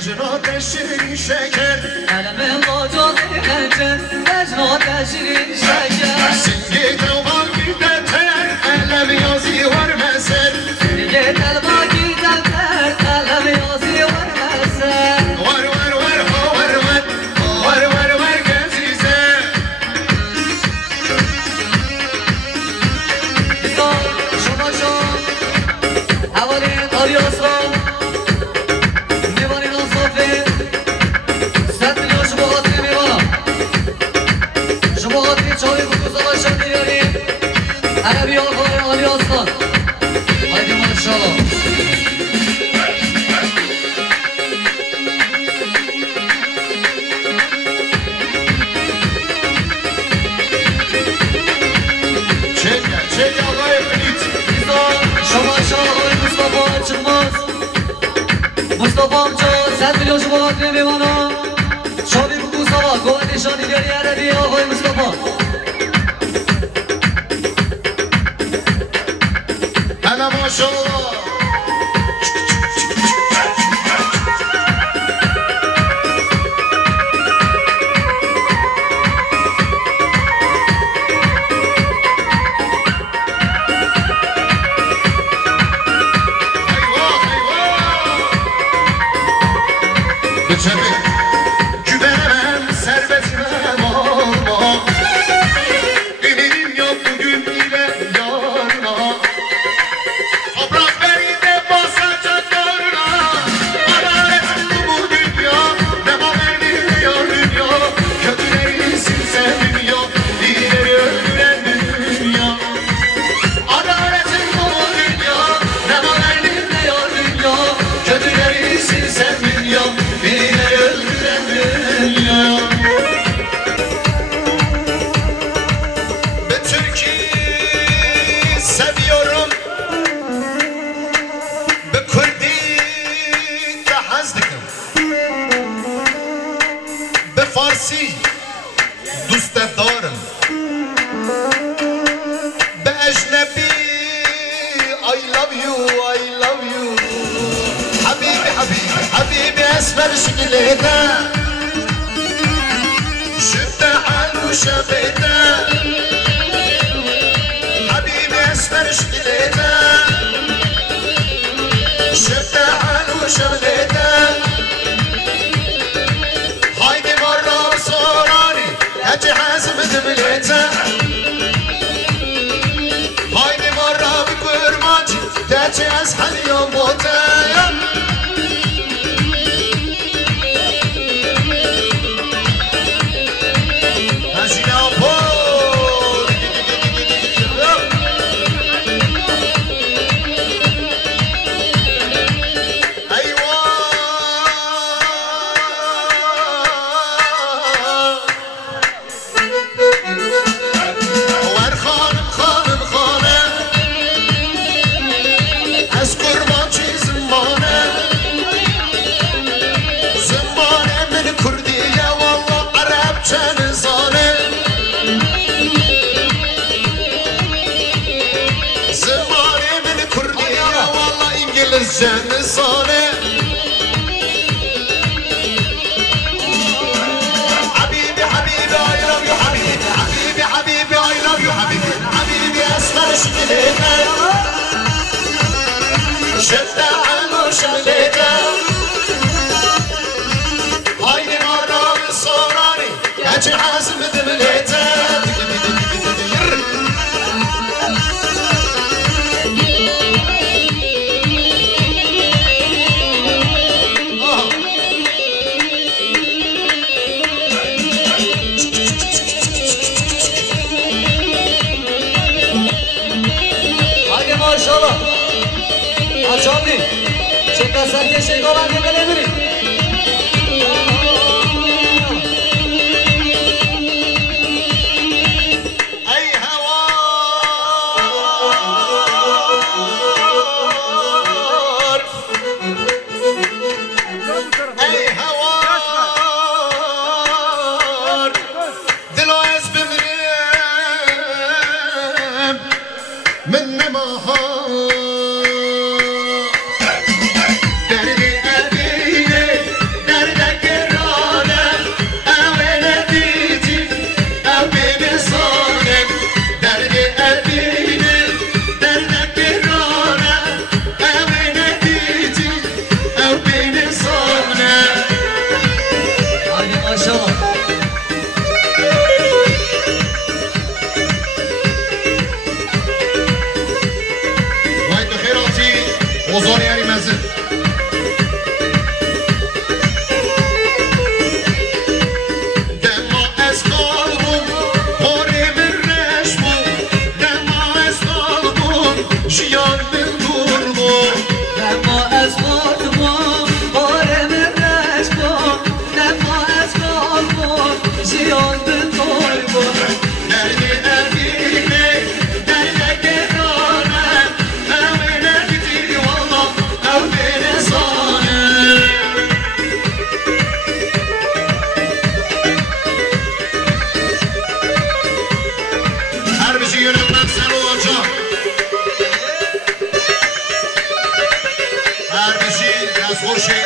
لجنات شیرین شکر علم واجد خنجر لجنات شیرین شکر سنگی تلباکی دتر علم یازی ورمسر سنگی تلباکی دتر علم یازی ورمسر ور ور ور ها ور ور ور ور ور گزیزه بیزار شما شما حوالین آریاسان میوانین آن صافه 100 میلیون شما خاطری میوانم شما خاطری چای بکوز آقایشان میاریم عربی آقای آریاسان هایدی ماشاءالله چه آقای بلیت شما آقای مصطفی چخماز مصطفی امجا 100 میلیون شما خاطری میوانم شابی بکوز آقا گوه نشانیگری عربی آقای مصطفی هلا ماشاءالله güvenemem servetime olma Eminim yok bugün bile yarına Toprak veride basacak yarına Adalet bu dünya Ne haber veriyor dünya Kötüleri silse dünya İyileri öldüren dünya Adaletin bu dünya Ne haber veriyor dünya Kötüleri silse dünya İyileri öldüren dünya Ve Türkiye'yi seviyorum Ve Kürt'i de hazdikim Ve Farsi dost darım Ve ecnebi I love you, I love you Habibi, habibi, habibi esmer şekilde Şüpte halu şebede Habibi esmer şekilde Şüpte halu şebede Haydi marra sorani Hacı hazım dümlete Haydi marra bir kurmancı Derçi az haliyom botayam Sen sone Habibi habibi I love you habibi Habibi habibi I love you habibi Habibi aslar şekilde Şefte anu şekilde Haydi maram sorani Hacı hazım dümlete Maşallah. Açalım. Çeka sarıya şey olan yakalayabilir. Ey hava Ey hava Dilo ez bimrim من نماها دردی ادینه Ozan Yerimez'in. Her bir şey biraz hoş şey.